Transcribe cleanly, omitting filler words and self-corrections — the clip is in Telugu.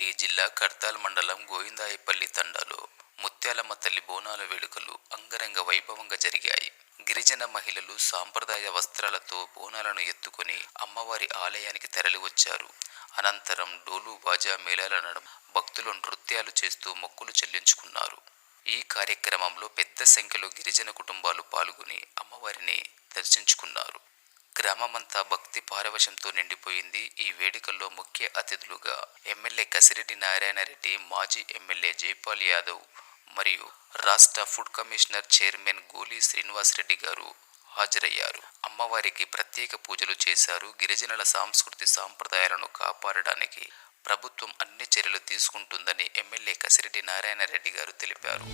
రంగారెడ్డి జిల్లా కడ్తాల్ మండలం గోవిందాయపల్లి తండాలో ముత్యాలమ్మ తల్లి బోనాల వేడుకలు అంగరంగ వైభవంగా జరిగాయి. గిరిజన మహిళలు సాంప్రదాయ వస్త్రాలతో బోనాలను ఎత్తుకుని అమ్మవారి ఆలయానికి తరలివచ్చారు. అనంతరం డోలు బాజా మేళాల నడుమ భక్తులు నృత్యాలు చేస్తూ మొక్కులు చెల్లించుకున్నారు. ఈ కార్యక్రమంలో పెద్ద సంఖ్యలో గిరిజన కుటుంబాలు పాల్గొని అమ్మవారిని దర్శించుకున్నారు. గ్రామమంతా భక్తి పారవశంతో నిండిపోయింది. ఈ వేడుకల్లో ముఖ్య అతిథులుగా ఎమ్మెల్యే కసిరెడ్డి నారాయణరెడ్డి, మాజీ ఎమ్మెల్యే జైపాల్ యాదవ్ మరియు రాష్ట్ర ఫుడ్ కమిషనర్ చైర్మన్ గోలి శ్రీనివాస్ రెడ్డి గారు హాజరయ్యారు. అమ్మవారికి ప్రత్యేక పూజలు చేశారు. గిరిజనుల సంస్కృతి సాంప్రదాయాలను కాపాడడానికి ప్రభుత్వం అన్ని చర్యలు తీసుకుంటుందని ఎమ్మెల్యే కసిరెడ్డి నారాయణరెడ్డి గారు తెలిపారు.